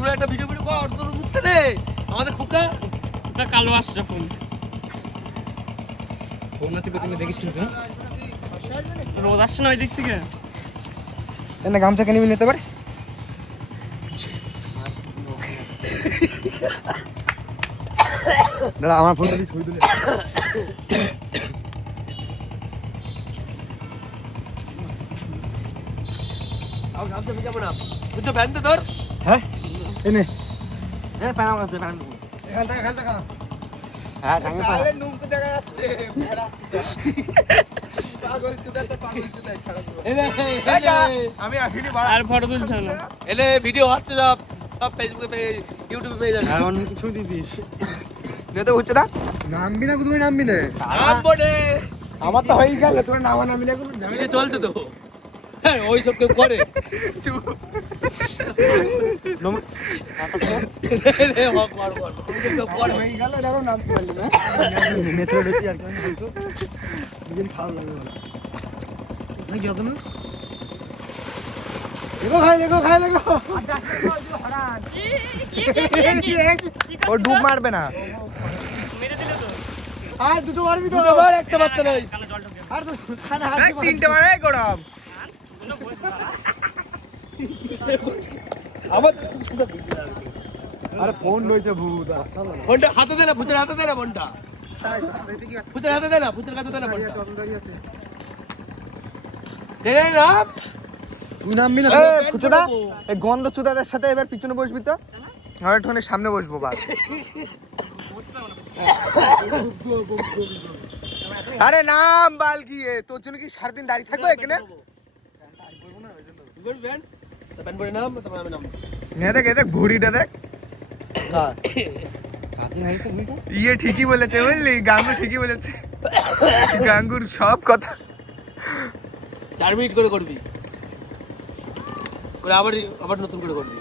তোমরা একটা ভিডিও করে কর, তোর মুখটা নে আমাদের খুবটা ওটা কালো আসছে ফোন ফোন থেকে তুমি দেখিস কিন্তু রোদ আসছে না ওই দিক থেকে এনে গামছা কিনে নিতে পারে দাদা আমার ফোনটা দিয়ে ছবি তুলে আর গামছা ভিজাবো না বুঝছো ব্যান্ড তো ধর হ্যাঁ এনে হ্যাঁ প্যারাম আছে প্যারাম খেল দেখা হ্যাঁ জাঙ্গে পা আরে নুমকে দেখা যাচ্ছে ভেড়া চিতা পাগল চুদা তো পাগল চুদা সারা জীবন আমি আখিনি বাড়া আর ফটো তুলছ না এলে ভিডিও হচ্ছে সব সব ফেসবুকে ইউটিউবে পেয়ে যাবে হ্যাঁ অনেক কিছু দিস নে তো হচ্ছে না নামবি না তুমি নামবি না নাম বলে আমার তো হয়ে গেল তোর নাম নামবি না কোনো ভিডিও চলছে তো হ্যাঁ ওই সব কেউ করে চুপ রে হক মার বল কেউ করে হয়ে গেল দেখো নাম কি বললি না মেথড হচ্ছে আর কেন হয়তো দিন খারাপ লাগবে বলে না কি হতো না দেখো খাই দেখো ও ডুব মারবে না মেরে দিলে তো আর দুটো মারবি তো দুবার একটা বার্তা নাই কালো জলটা আর তো খানা হাত এক তিনটে মারে গড়াম আমার আরে ফোন লইছে ভূত ফোনটা হাতে দে না ভূতের হাতে দে না ফোনটা ভূতের হাতে দে না ভূতের হাতে দে না ফোনটা দে না তুই নামবি না খুচুদা এই গন্ধ চুদাদের সাথে এবার পিছনে বসবি তো আর একটুখানি সামনে বসবো বাস আরে নাম বাল কি তোর জন্য কি সারাদিন দাঁড়িয়ে থাকবো এখানে ব্যান্ড তো ব্যান্ড বলে নাম তারপর আমি নাম দেখ দেখ ঘুড়িটা দেখ ইয়ে ঠিকই বলেছে বুঝলি গাঙ্গু ঠিকই বলেছে গাঙ্গুর সব কথা 4 মিনিট করে করবি করে আবার নতুন করে করবি